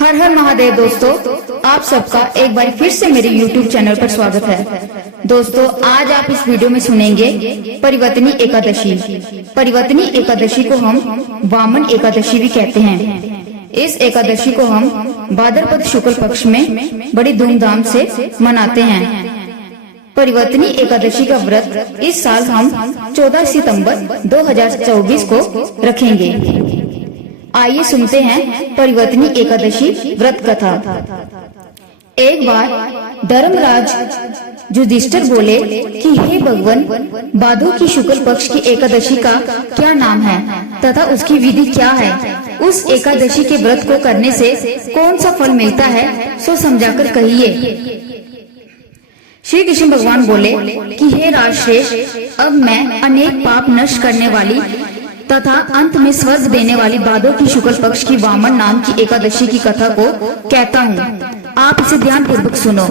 हर हर महादेव दोस्तों, आप सबका एक बार फिर से मेरे YouTube चैनल पर स्वागत है। दोस्तों, आज आप इस वीडियो में सुनेंगे परिवर्तनी एकादशी। परिवर्तनी एकादशी को हम वामन एकादशी भी कहते हैं। इस एकादशी को हम भाद्रपद शुक्ल पक्ष में बड़ी धूमधाम से मनाते हैं। परिवर्तनी एकादशी का व्रत इस साल हम 14 सितंबर 2024 को रखेंगे। आइए सुनते हैं परिवर्तनी एकादशी व्रत कथा। एक बार धर्मराज युधिष्ठिर बोले कि हे भगवान, भादो की शुक्ल पक्ष की एकादशी का क्या नाम है तथा उसकी विधि क्या है? उस एकादशी के व्रत को करने से कौन सा फल मिलता है, सो समझाकर कहिए। श्री कृष्ण भगवान बोले कि हे राजश्रेष्ठ, अब मैं अनेक पाप नष्ट करने वाली तथा अंत में स्वर्ग देने वाली भादो की शुक्ल पक्ष की वामन नाम की एकादशी की कथा को कहता हूँ। आप इसे ध्यान पूर्वक सुनो।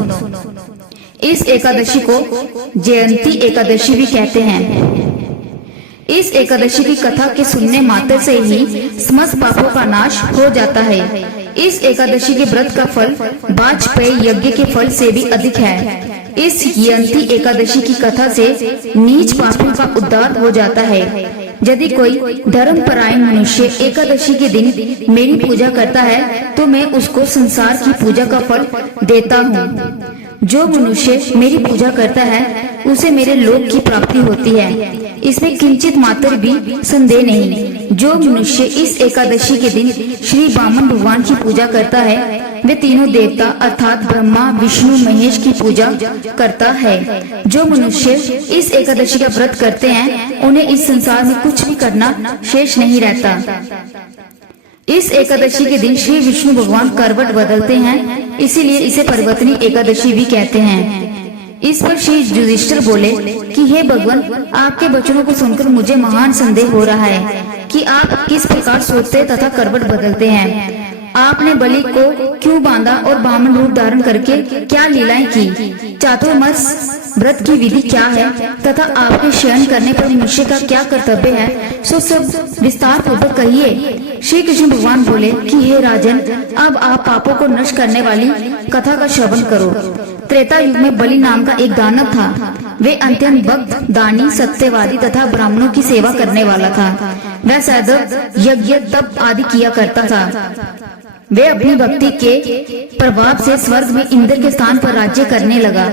इस एकादशी को जयंती एकादशी भी कहते हैं। इस एकादशी की कथा के सुनने मात्र से ही समस्त पापों का नाश हो जाता है। इस एकादशी के व्रत का फल वाजपेयी यज्ञ के फल से भी अधिक है। इस जयंती एकादशी की कथा से नीच पापियों का उद्धार हो जाता है। यदि कोई धर्मपरायण मनुष्य एकादशी के दिन मेरी पूजा करता है तो मैं उसको संसार की पूजा का फल देता हूँ। जो मनुष्य मेरी पूजा करता है उसे मेरे लोक की प्राप्ति होती है, इसमें किंचित मात्र भी संदेह नहीं। जो मनुष्य इस एकादशी के दिन श्री वामन भगवान की पूजा करता है वे तीनों देवता अर्थात ब्रह्मा विष्णु महेश की पूजा करता है। जो मनुष्य इस एकादशी का व्रत करते हैं उन्हें इस संसार में कुछ भी करना शेष नहीं रहता। इस एकादशी के दिन श्री विष्णु भगवान करवट बदलते हैं, इसीलिए इसे परिवर्तनी एकादशी भी कहते हैं। इस पर श्री युधिष्ठिर बोले कि हे भगवान, आपके वचनों को सुनकर मुझे महान संदेह हो रहा है कि आप किस प्रकार सोचते तथा करवट बदलते हैं। आपने बलि को क्यों बांधा और वामन रूप धारण करके क्या लीलाएं की? चातुर्मास व्रत की विधि क्या है तथा आपके शयन करने पर मनुष्य का क्या कर्तव्य है, सो सब विस्तार पूर्वक कहिए। श्री कृष्ण भगवान बोले कि हे राजन, अब आप पापों को नष्ट करने वाली कथा का श्रवण करो। त्रेता युग में बलि नाम का एक दानव था। वे अत्यंत भक्त, दानी, सत्यवादी तथा ब्राह्मणों की सेवा करने वाला था। वह सदैव यज्ञ तप आदि किया करता था। वे अपनी भक्ति के प्रभाव से स्वर्ग में इंद्र के स्थान पर राज्य करने लगा।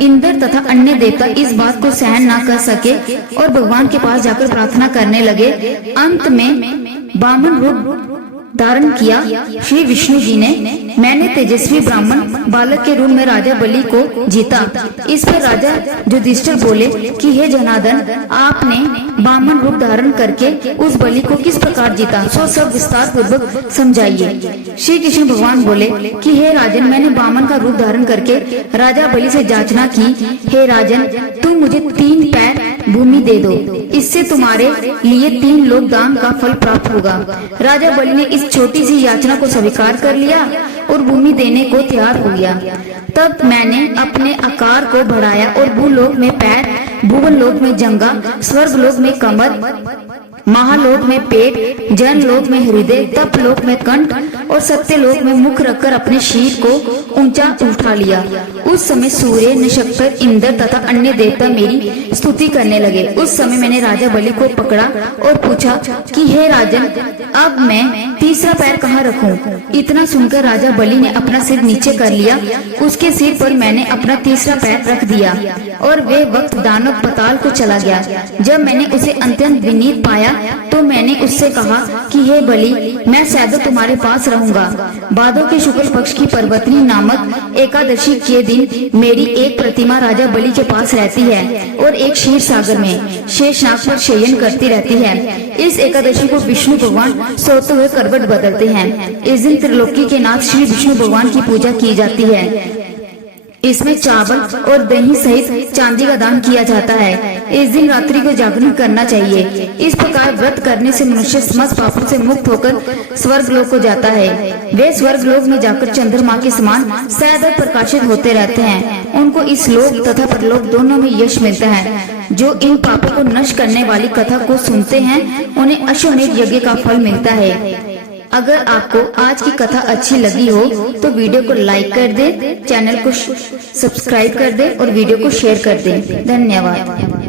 इंद्र तथा अन्य देवता इस बात को सहन न कर सके और भगवान के पास जाकर प्रार्थना करने लगे। अंत में वामन रूप धारण किया श्री विष्णु जी ने। मैंने तेजस्वी ब्राह्मण बालक के रूप में राजा बलि को जीता। इस पर राजा युधिष्ठिर बोले कि हे जनार्दन, आपने वामन रूप धारण करके उस बलि को किस प्रकार जीता, सो सब विस्तार पूर्वक समझाइए। श्री कृष्ण भगवान बोले कि हे राजन, मैंने वामन का रूप धारण करके राजा बलि से याचना की, हे राजन, तुम मुझे 3 पैर भूमि दे दो, इससे तुम्हारे लिए 3 लोक दान का फल प्राप्त होगा। राजा बलि ने इस छोटी सी याचना को स्वीकार कर लिया और भूमि देने को तैयार हो गया। तब मैंने अपने आकार को बढ़ाया और भूलोक में पैर, भुवन लोक में जंगा, स्वर्ग लोक में कमर, महालोक में पेट, जन लोक में हृदय, तप लोक में कंठ और सत्य लोक में मुख रखकर अपने शीर को ऊंचा उठा लिया। उस समय सूर्य, नक्षत्र, इंद्र तथा अन्य देवता मेरी स्तुति करने लगे। उस समय मैंने राजा बलि को पकड़ा और पूछा कि हे राजन, अब मैं तीसरा पैर कहाँ रखूं? इतना सुनकर राजा बलि ने अपना सिर नीचे कर लिया। उसके सिर पर मैंने अपना तीसरा पैर रख दिया और वे वक्त दानव पाताल को चला गया। जब मैंने उसे अत्यंत विनीत पाया तो मैंने उससे कहा कि हे बलि, मैं सदैव तुम्हारे पास रहूंगा। भादो के शुक्ल पक्ष की परिवर्तनी नामक एकादशी के दिन मेरी एक प्रतिमा राजा बलि के पास रहती है और एक क्षीर सागर में शेषनाग पर शयन करती रहती है। इस एकादशी को विष्णु भगवान सोते हुए करवट बदलते हैं। इस दिन त्रिलोकी के नाथ श्री विष्णु भगवान की पूजा की जाती है। इसमें चावल और दही सहित चांदी का दान किया जाता है। इस दिन रात्रि को जागरण करना चाहिए। इस प्रकार व्रत करने से मनुष्य समस्त पापों से मुक्त होकर स्वर्ग लोक को जाता है। वे स्वर्ग लोक में जाकर चंद्रमा के समान सदैव प्रकाशित होते रहते हैं। उनको इस लोक तथा परलोक दोनों में यश मिलता है। जो इन पापों को नष्ट करने वाली कथा को सुनते हैं उन्हें अश्वमेध यज्ञ का फल मिलता है। अगर आपको आज की कथा अच्छी लगी हो तो वीडियो को लाइक कर दे, चैनल को सब्सक्राइब कर दे और वीडियो को शेयर कर दे। धन्यवाद।